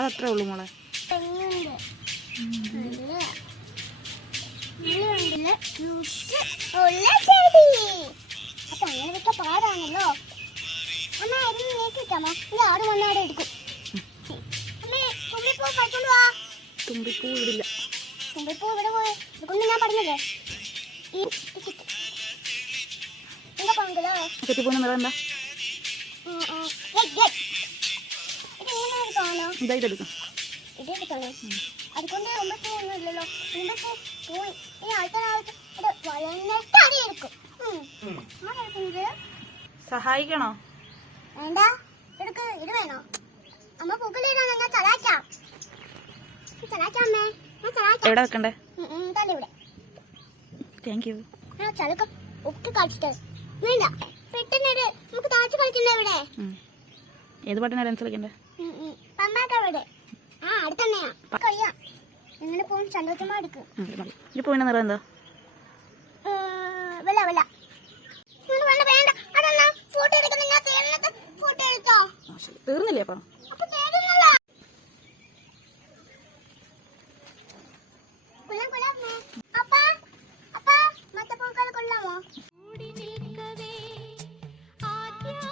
അതത്രേ ഉള്ളൂ മോളെ. അപ്പൊ അങ്ങനെയൊക്കെ പാടാണല്ലോ. അമ്മ അരിഞ്ഞ് നീക്കിട്ടാമോ? ആട് വന്നാടെ എടുക്കും. അമ്മേ തുമ്പിപ്പൂ കഴിച്ചോണ്ട് വാ. തുമ്പിപ്പൂ ഇവിടില്ല. തുമ്പിപ്പൂ ഇവിടെ പോയി ഇതുകൊണ്ട് ഞാൻ പറഞ്ഞില്ലേ. എന്താ പങ്കിലോ കെട്ടിപ്പോകുന്ന നിറം എന്താ? ഇതായിട്ടെടുക്കാം. ഇതെടുക്കണോ? അതുകൊണ്ട് തുമ്പിപ്പൂ ഒന്നും ഇല്ലല്ലോ. തുമ്പിപ്പൂ പോയി. ഇനി അടുത്ത വളർന്നിട്ട് അടിയെടുക്കും. ആരെടുക്കുന്നത്? സഹായിക്കണോ? വേണ്ട, എടുക്ക്. ഇത് വേണോ? അമ്മ പൂക്കളിടാണ്. ഞാൻ ചലാക്കാം. ചലാക്കാമ്മേ, ഞാൻ ചലാക്കാം. എവിടെ വെക്കണ്ടേ? തന്നെ ഇവിടെ. Thank you. ചലക്കം ഒക്കെ കളിച്ചിട്ട് വേണ്ട. പെട്ടെന്ന് നമുക്ക് താഴ്ച കളിക്കണ്ടേ ഇവിടെ? ഏത് പാട്ടിനാ ഡാൻസ് കളിക്കണ്ടേ? പമ്പാക്ക ഇവിടെ. അടുത്തന്നെയാ. കഴിയാം. ഇങ്ങനെ പോകും. സന്തോഷമാ എടുക്കും. ഈ പൂവിന്റെ നിറം എന്താ? വെള്ള വെള്ള. വേണ്ട വേണ്ട. അതെന്നാ ഫോട്ടോ എടുക്കുന്ന? ഫോട്ടോ എടുത്തോ? തീർന്നില്ലേ അപ്പം?